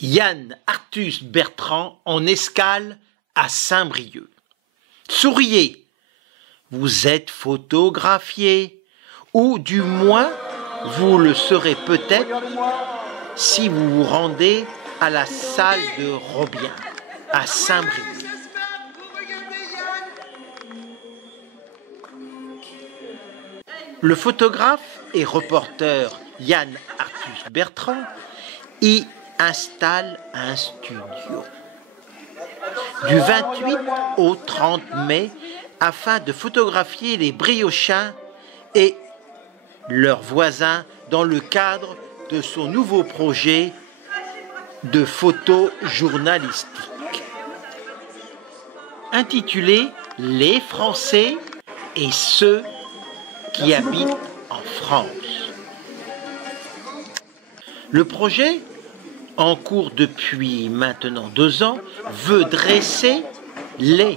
Yann Arthus Bertrand en escale à Saint-Brieuc. Souriez, vous êtes photographié, ou du moins vous le serez peut-être si vous vous rendez à la salle de Robien à Saint-Brieuc. Le photographe et reporter Yann Arthus Bertrand y installe un studio du 28 au 30 mai afin de photographier les Briochins et leurs voisins dans le cadre de son nouveau projet de photo journalistique intitulé « Les Français et ceux qui habitent en France ». Le projet, en cours depuis maintenant 2 ans, veut dresser les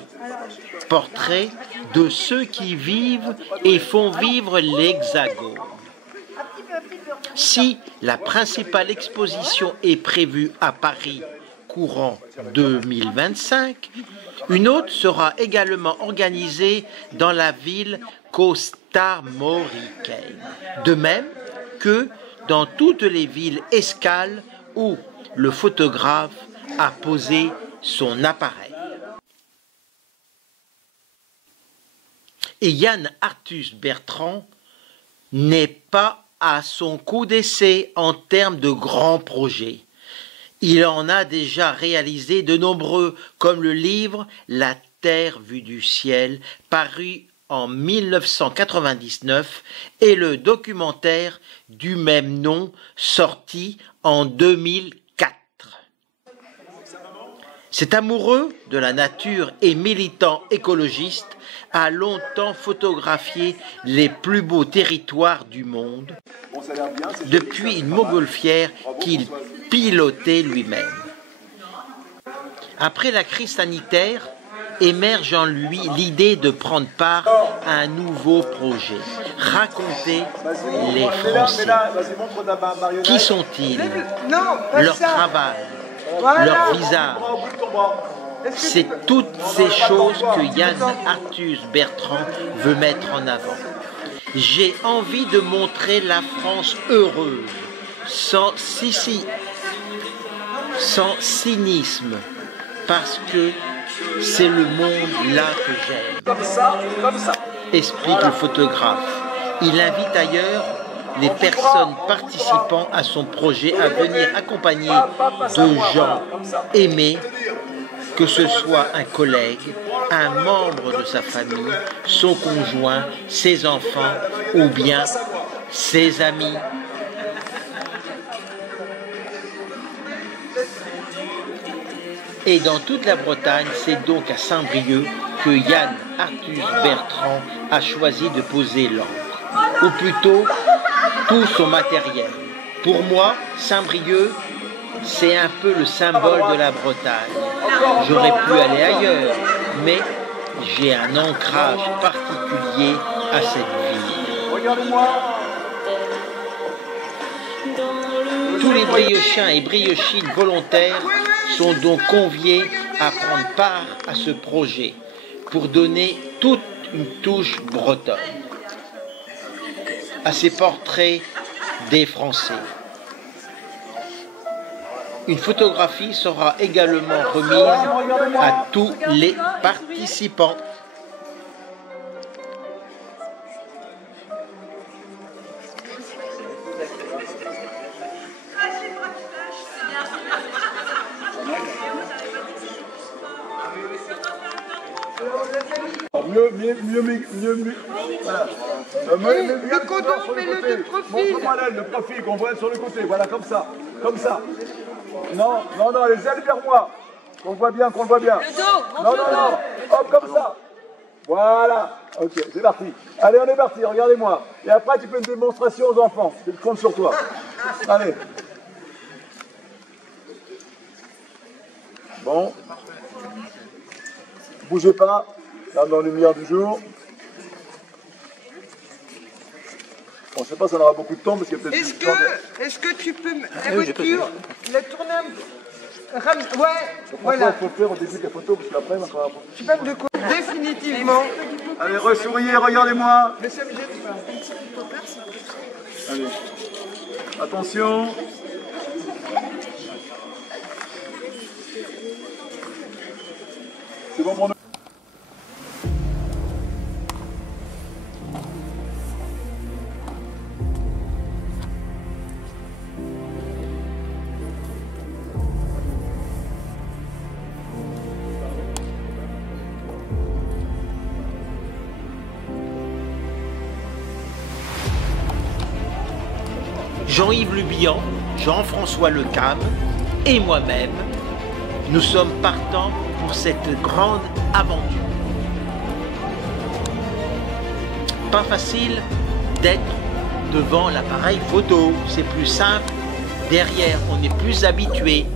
portraits de ceux qui vivent et font vivre l'Hexagone. Si la principale exposition est prévue à Paris courant 2025, une autre sera également organisée dans la ville costarmoricaine, de même que dans toutes les villes escales où le photographe a posé son appareil. Et Yann Arthus Bertrand n'est pas à son coup d'essai en termes de grands projets. Il en a déjà réalisé de nombreux, comme le livre « La Terre vue du ciel » paru en 1999 et le documentaire du même nom sorti en 2004. Cet amoureux de la nature et militant écologiste a longtemps photographié les plus beaux territoires du monde depuis une montgolfière qu'il pilotait lui-même. Après la crise sanitaire, émerge en lui l'idée de prendre part à un nouveau projet. Raconter les Français. Qui sont-ils? Leur travail, leur visage. C'est toutes ces choses que Yann Arthus Bertrand veut mettre en avant. J'ai envie de montrer la France heureuse, sans cynisme, parce que c'est le monde là que j'aime. Comme ça. Explique le photographe. Il invite ailleurs les personnes participant à son projet à venir accompagner de gens aimés, que ce soit un collègue, un membre de sa famille, son conjoint, ses enfants ou bien ses amis. Et dans toute la Bretagne, c'est donc à Saint-Brieuc que Yann Arthus Bertrand a choisi de poser l'encre, ou plutôt tout son matériel. Pour moi, Saint-Brieuc, c'est un peu le symbole de la Bretagne. J'aurais pu aller ailleurs, mais j'ai un ancrage particulier à cette ville. Tous les briochins et briochines volontaires sont donc conviés à prendre part à ce projet pour donner toute une touche bretonne à ces portraits des Français. Une photographie sera également remise à tous les participants. Mieux. Voilà. Le coton, mets-le de profil. Montre-moi là, le profil qu'on voit sur le côté. Voilà, comme ça. Non, les ailes vers moi. Qu'on voit bien. Le dos, non. Hop, comme ça. Voilà. Ok, c'est parti. Allez, on est parti, regardez-moi. Et après, tu fais une démonstration aux enfants. Je compte sur toi. Allez. Bon. Bougez pas. Là, dans la lumière du jour. Bon, je ne sais pas si on aura beaucoup de temps parce qu'il y a peut-être... Est-ce que tu peux la voiture la tourner un peu? Ouais, voilà. Il faut faire au début des photos, parce qu'après, on va faire. Tu parles de quoi? Définitivement. Allez, ressouriez, regardez-moi. Allez. Attention. C'est bon, mon... Jean-Yves Le Bihan, Jean-François Lecam et moi-même, nous sommes partants pour cette grande aventure. Pas facile d'être devant l'appareil photo, c'est plus simple. Derrière, on est plus habitué